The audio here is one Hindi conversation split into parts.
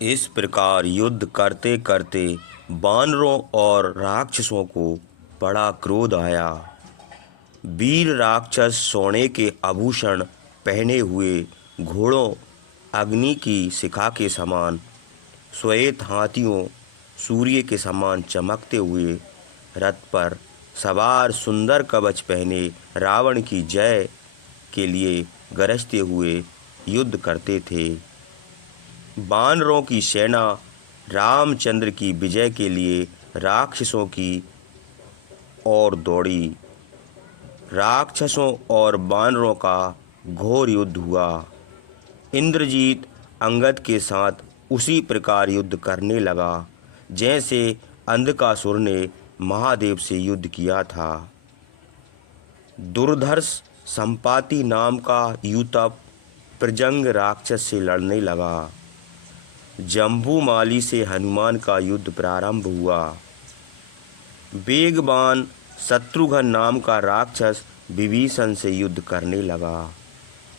इस प्रकार युद्ध करते करते वानरों और राक्षसों को बड़ा क्रोध आया। वीर राक्षस सोने के आभूषण पहने हुए घोड़ों, अग्नि की शिखा के समान, श्वेत हाथियों, सूर्य के समान चमकते हुए रथ पर सवार, सुंदर कवच पहने रावण की जय के लिए गरजते हुए युद्ध करते थे। वानरों की सेना रामचंद्र की विजय के लिए राक्षसों की ओर दौड़ी। राक्षसों और वानरों का घोर युद्ध हुआ। इंद्रजीत अंगद के साथ उसी प्रकार युद्ध करने लगा जैसे अंधकासुर ने महादेव से युद्ध किया था। दुर्धर्ष संपाति नाम का यूतप प्रजंग राक्षस से लड़ने लगा। जम्बूमाली से हनुमान का युद्ध प्रारंभ हुआ। वेगवान शत्रुघ्न नाम का राक्षस विभीषण से युद्ध करने लगा।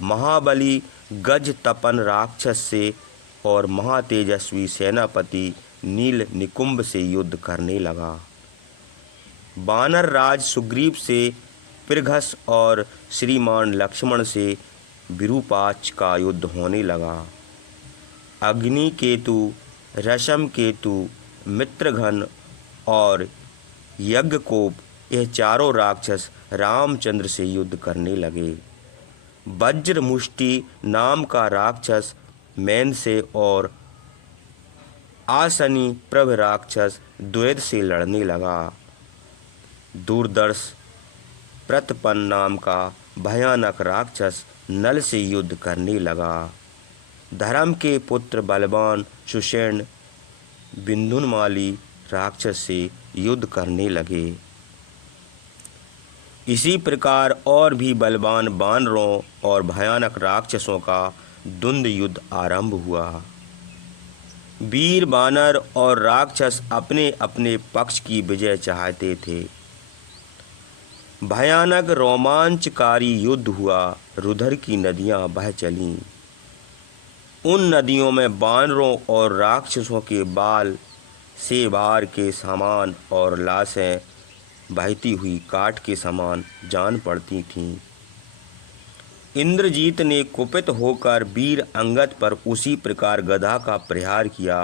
महाबली गज तपन राक्षस से और महातेजस्वी सेनापति नील निकुंभ से युद्ध करने लगा। वानर राज सुग्रीव से पृगस और श्रीमान लक्ष्मण से विरूपाक्ष का युद्ध होने लगा। अग्नि केतु, रशम केतु, मित्रघन और यज्ञकोप, यह चारों राक्षस रामचंद्र से युद्ध करने लगे। वज्र मुष्टि नाम का राक्षस मैन से और आसनी प्रभ राक्षस द्वैत से लड़ने लगा। दूरदर्श प्रतपन नाम का भयानक राक्षस नल से युद्ध करने लगा। धर्म के पुत्र बलवान सुषेण बिंदुनमाली राक्षस से युद्ध करने लगे। इसी प्रकार और भी बलवान वानरों और भयानक राक्षसों का द्वंद्व युद्ध आरंभ हुआ। वीर वानर और राक्षस अपने अपने पक्ष की विजय चाहते थे। भयानक रोमांचकारी युद्ध हुआ। रुधिर की नदियां बह चलीं। उन नदियों में वानरों और राक्षसों के बाल सेबार के समान और लाशें बहती हुई काठ के समान जान पड़ती थीं। इंद्रजीत ने कुपित होकर वीर अंगद पर उसी प्रकार गदा का प्रहार किया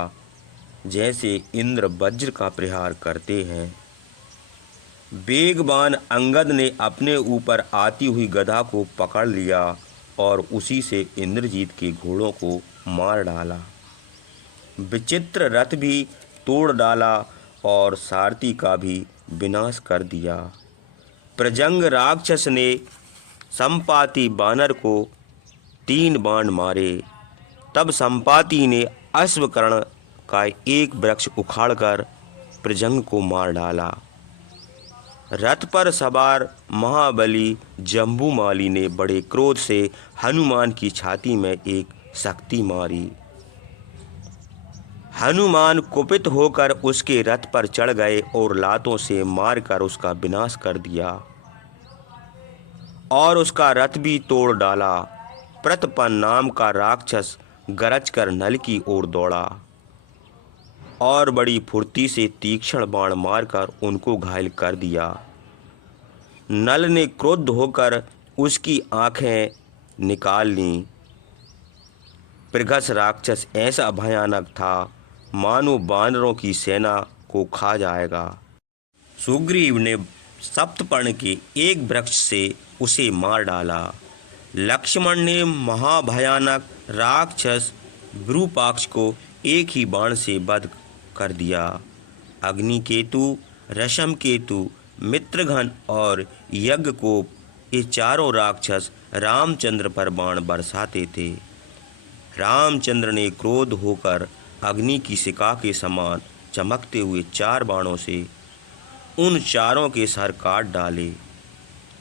जैसे इंद्र वज्र का प्रहार करते हैं। वेगवान अंगद ने अपने ऊपर आती हुई गदा को पकड़ लिया और उसी से इंद्रजीत के घोड़ों को मार डाला। विचित्र रथ भी तोड़ डाला और सारथी का भी विनाश कर दिया। प्रजंग राक्षस ने संपाति बानर को 3 बाण मारे। तब संपाति ने अश्वकर्ण का एक वृक्ष उखाड़कर प्रजंग को मार डाला। रथ पर सवार महाबली जम्बूमाली ने बड़े क्रोध से हनुमान की छाती में एक शक्ति मारी। हनुमान कुपित होकर उसके रथ पर चढ़ गए और लातों से मारकर उसका विनाश कर दिया और उसका रथ भी तोड़ डाला। प्रतपन नाम का राक्षस गरजकर नल की ओर दौड़ा और बड़ी फुर्ती से तीक्ष्ण बाण मारकर उनको घायल कर दिया। नल ने क्रुद्ध होकर उसकी आंखें निकाल लीं। पृगस राक्षस ऐसा भयानक था मानो वानरों की सेना को खा जाएगा। सुग्रीव ने सप्तपर्ण के एक वृक्ष से उसे मार डाला। लक्ष्मण ने महाभयानक राक्षस विरूपाक्ष को एक ही बाण से वध कर दिया। अग्नि केतु, रशम केतु, मित्रघन और यज्ञकोप, ये चारों राक्षस रामचंद्र पर बाण बरसाते थे। रामचंद्र ने क्रोध होकर अग्नि की शिखा के समान चमकते हुए 4 बाणों से उन चारों के सर काट डाले।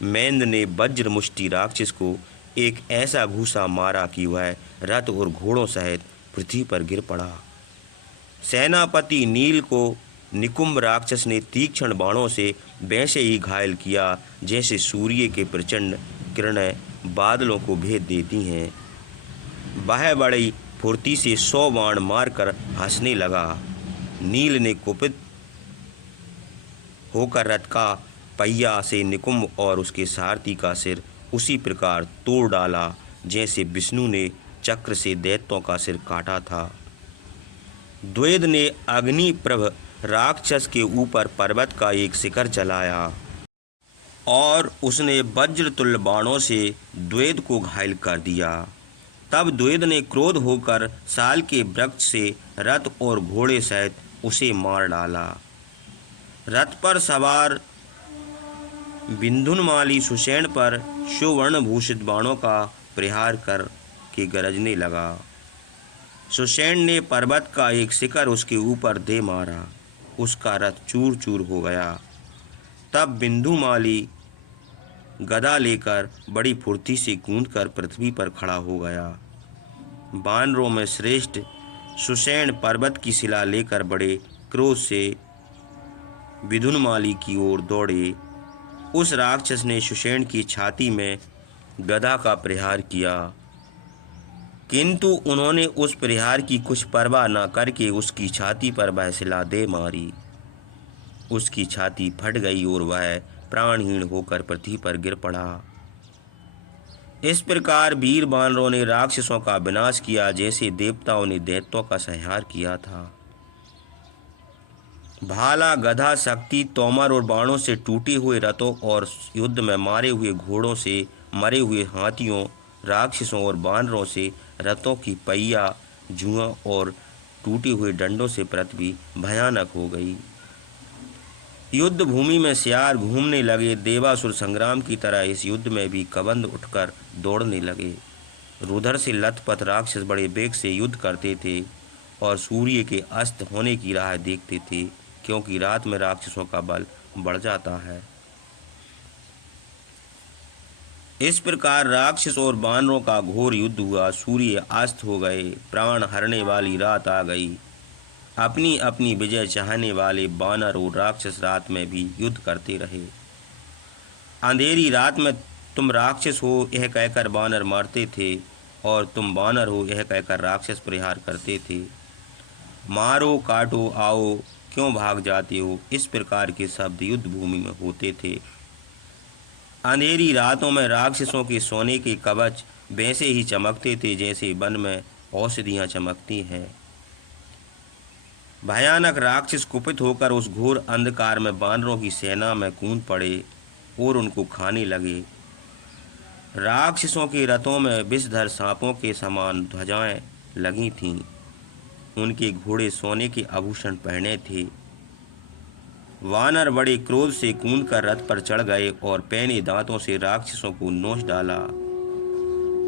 मैंद ने वज्र मुष्टि राक्षस को एक ऐसा घूसा मारा कि वह रथ और घोड़ों सहित पृथ्वी पर गिर पड़ा। सेनापति नील को निकुंभ राक्षस ने तीक्ष्ण बाणों से वैसे ही घायल किया जैसे सूर्य के प्रचंड किरणें बादलों को भेद देती हैं। वह बड़ी फुर्ती से 100 बाण मारकर हंसने लगा। नील ने कुपित होकर रथ का पहिया से निकुंभ और उसके सारथी का सिर उसी प्रकार तोड़ डाला जैसे विष्णु ने चक्र से दैत्यों का सिर काटा था। द्वैत ने अग्निप्रभ राक्षस के ऊपर पर्वत का एक शिखर चलाया और उसने वज्रतुल्य बाणों से द्वैत को घायल कर दिया। तब द्वैत ने क्रोध होकर साल के वृक्ष से रथ और घोड़े सहित उसे मार डाला। रथ पर सवार बिंधुनमाली सुषेण पर सुवर्ण भूषित बाणों का प्रहार कर के गरजने लगा। सुषेण ने पर्वत का एक शिखर उसके ऊपर दे मारा, उसका रथ चूर चूर हो गया। तब बिंधुमाली गदा लेकर बड़ी फुर्ती से कूदकर पृथ्वी पर खड़ा हो गया। वानरों में श्रेष्ठ सुषेण पर्वत की शिला लेकर बड़े क्रोध से विधुनमाली की ओर दौड़े। उस राक्षस ने सुषेण की छाती में गदा का प्रहार किया, किंतु उन्होंने उस प्रहार की कुछ परवाह न करके उसकी छाती पर वह शिला दे मारी। उसकी छाती फट गई और वह प्राणहीन होकर पृथ्वी पर गिर पड़ा। इस प्रकार वीर वानरों ने राक्षसों का विनाश किया जैसे देवताओं ने दैत्यों का संहार किया था। भाला, गधा, शक्ति, तोमर और बाणों से टूटे हुए रथों और युद्ध में मारे हुए घोड़ों से, मरे हुए हाथियों, राक्षसों और वानरों से, रथों की पहिया, जुआ और टूटे हुए डंडों से पृथ्वी भयानक हो गई। युद्ध भूमि में सियार घूमने लगे। देवासुर संग्राम की तरह इस युद्ध में भी कबंध उठकर दौड़ने लगे। रुधिर से लथपथ राक्षस बड़े वेग से युद्ध करते थे और सूर्य के अस्त होने की राह देखते थे, क्योंकि रात में राक्षसों का बल बढ़ जाता है। इस प्रकार राक्षस और वानरों का घोर युद्ध हुआ। सूर्य अस्त हो गए, प्राण हरने वाली रात आ गई। अपनी अपनी विजय चाहने वाले वानर और राक्षस रात में भी युद्ध करते रहे। अंधेरी रात में तुम राक्षस हो यह कहकर वानर मारते थे और तुम वानर हो यह कहकर राक्षस प्रहार करते थे। मारो, काटो, आओ, क्यों भाग जाते हो, इस प्रकार के शब्द युद्ध भूमि में होते थे। अंधेरी रातों में राक्षसों के सोने के कवच वैसे ही चमकते थे जैसे वन में औषधियाँ चमकती हैं। भयानक राक्षस कुपित होकर उस घोर अंधकार में वानरों की सेना में कूद पड़े और उनको खाने लगे। राक्षसों के रथों में विषधर सांपों के समान ध्वजाएं लगी थीं। उनके घोड़े सोने के आभूषण पहने थे। वानर बड़े क्रोध से कूदकर रथ पर चढ़ गए और पैने दांतों से राक्षसों को नोच डाला।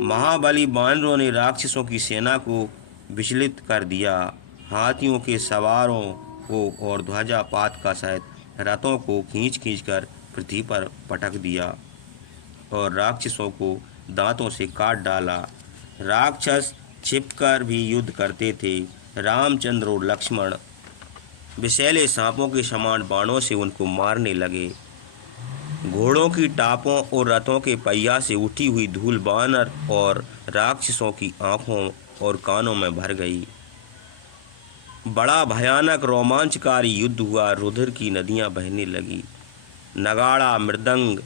महाबली वानरों ने राक्षसों की सेना को विचलित कर दिया। हाथियों के सवारों को और ध्वजा पात का सहित रथों को खींच कर पृथ्वी पर पटक दिया और राक्षसों को दांतों से काट डाला। राक्षस छिपकर भी युद्ध करते थे। रामचंद्र और लक्ष्मण विषैले सांपों के समान बाणों से उनको मारने लगे। घोड़ों की टापों और रथों के पहिया से उठी हुई धूल वानर और राक्षसों की आंखों और कानों में भर गई। बड़ा भयानक रोमांचकारी युद्ध हुआ। रुधिर की नदियां बहने लगी। नगाड़ा, मृदंग,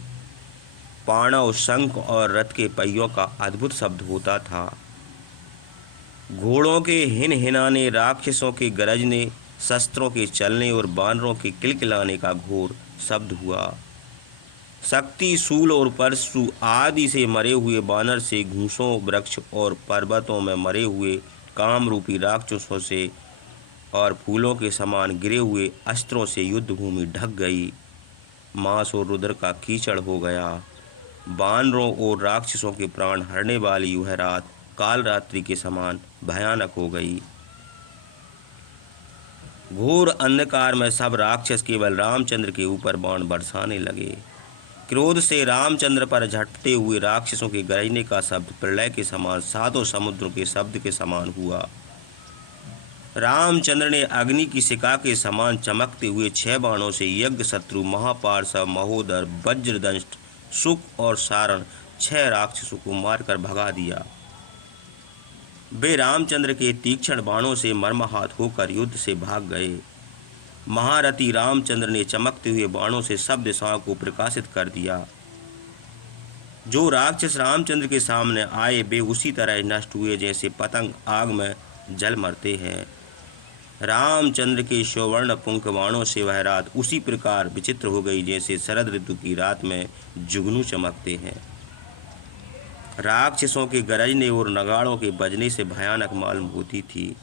पाणव, शंख और रथ के पहियों का अद्भुत शब्द होता था। घोड़ों के हिनहिनाने, राक्षसों के गरजने, शस्त्रों के चलने और वानरों के किलकिलाने का घोर शब्द हुआ। शक्ति, शूल और परशु आदि से मरे हुए वानर से, घूसों, वृक्ष और पर्वतों में मरे हुए कामरूपी राक्षसों से और फूलों के समान गिरे हुए अस्त्रों से युद्ध भूमि ढक गई। मांस और रुधिर का कीचड़ हो गया। वानरों और राक्षसों के प्राण हरने वाली वह रात काल रात्रि के समान भयानक हो गई। घोर अंधकार में सब राक्षस केवल रामचंद्र के ऊपर बाण बरसाने लगे। क्रोध से रामचंद्र पर झटते हुए राक्षसों के गरजने का शब्द प्रलय के समान, सातों समुद्रों के शब्द के समान हुआ। रामचंद्र ने अग्नि की शिखा के समान चमकते हुए 6 बाणों से यज्ञ, शत्रु, महापार्श्व, महोदर, वज्रदंष्ट, सुख और सारण 6 राक्षसों को मारकर भगा दिया। वे रामचंद्र के तीक्ष्ण बाणों से मर्माहत होकर युद्ध से भाग गए। महारथी रामचंद्र ने चमकते हुए बाणों से सब दिशाओं को प्रकाशित कर दिया। जो राक्षस रामचंद्र के सामने आए वे उसी तरह नष्ट हुए जैसे पतंग आग में जल मरते हैं। रामचंद्र के स्वर्ण पुंख बाणों से वह रात उसी प्रकार विचित्र हो गई जैसे शरद ऋतु की रात में जुगनू चमकते हैं। राक्षसों के गरजने और नगाड़ों के बजने से भयानक मालूम होती थी।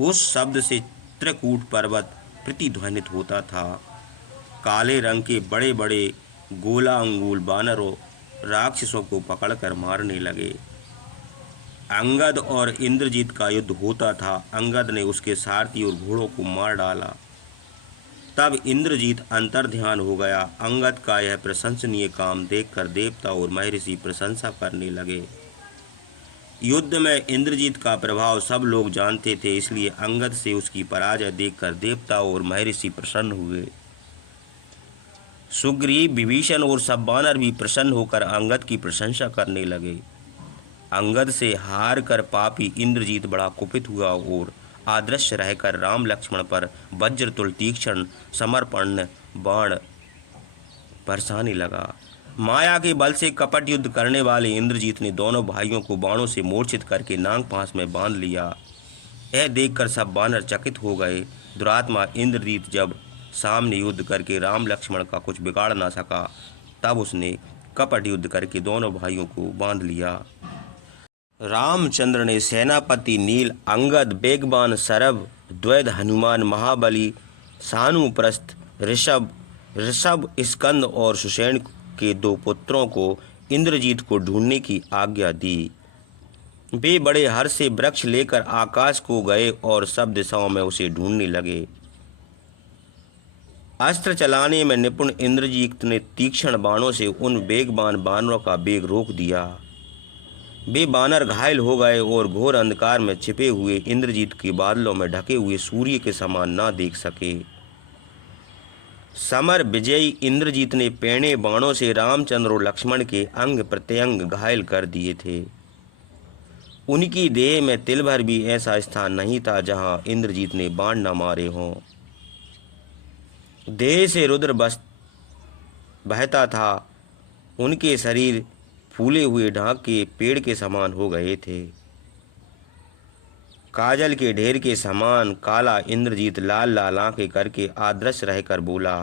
उस शब्द से त्रिकूट पर्वत प्रतिध्वनित होता था। काले रंग के बड़े बड़े गोला अंगुल बानरों राक्षसों को पकड़कर मारने लगे। अंगद और इंद्रजीत का युद्ध होता था। अंगद ने उसके सारथी और घोड़ों को मार डाला। तब इंद्रजीत अंतर्ध्यान हो गया। अंगद का यह प्रशंसनीय काम देखकर देवता और महर्षि प्रशंसा करने लगे। युद्ध में इंद्रजीत का प्रभाव सब लोग जानते थे, इसलिए अंगद से उसकी पराजय देखकर देवता और महर्षि प्रसन्न हुए। सुग्रीव, विभीषण और सब वानर भी प्रसन्न होकर अंगद की प्रशंसा करने लगे। अंगद से हार कर पापी इंद्रजीत बड़ा कुपित हुआ और अदृश्य रहकर राम लक्ष्मण पर वज्रतुल तीक्ष्ण समर्पण बाण बरसाने लगा। माया के बल से कपट युद्ध करने वाले इंद्रजीत ने दोनों भाइयों को बाणों से मूर्छित करके नाग पास में बांध लिया। यह देखकर सब वानर चकित हो गए। दुरात्मा इंद्रजीत जब सामने युद्ध करके राम लक्ष्मण का कुछ बिगाड़ ना सका, तब उसने कपट युद्ध करके दोनों भाइयों को बांध लिया। रामचंद्र ने सेनापति नील, अंगद, बेगबान, सरभ, द्वैध, हनुमान, महाबली, सानुप्रस्थ, ऋषभ, स्कंद और सुषेण के 2 पुत्रों को इंद्रजीत को ढूंढने की आज्ञा दी। वे बड़े हर्ष से वृक्ष लेकर आकाश को गए और सब दिशाओं में उसे ढूंढने लगे। अस्त्र चलाने में निपुण इंद्रजीत ने तीक्ष्ण बाणों से उन बेगबान बानरों का वेग रोक दिया। वे बानर घायल हो गए और घोर अंधकार में छिपे हुए इंद्रजीत के बादलों में ढके हुए सूर्य के समान ना देख सके। समर विजयी इंद्रजीत ने पैने बाणों से रामचंद्र और लक्ष्मण के अंग प्रत्यंग घायल कर दिए थे। उनकी देह में तिल भर भी ऐसा स्थान नहीं था जहां इंद्रजीत ने बाण न मारे हों। देह से रुद्र बहता था। उनके शरीर फूले हुए ढाक के पेड़ के समान हो गए थे। काजल के ढेर के समान काला इंद्रजीत लाल लाल आंखें करके अदृश्य रहकर बोला,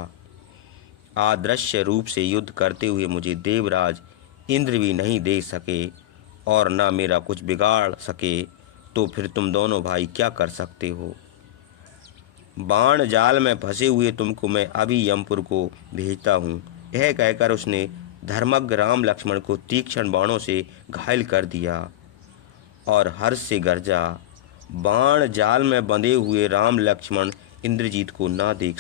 अदृश्य रूप से युद्ध करते हुए मुझे देवराज इंद्र भी नहीं देख सके और ना मेरा कुछ बिगाड़ सके, तो फिर तुम दोनों भाई क्या कर सकते हो। बाण जाल में फंसे हुए तुमको मैं अभी यमपुर को भेजता हूँ। यह कहकर उसने धर्मज्ञ राम लक्ष्मण को तीक्ष्ण बाणों से घायल कर दिया और हर्ष से गरजा। बाण जाल में बंधे हुए राम लक्ष्मण इंद्रजीत को ना देख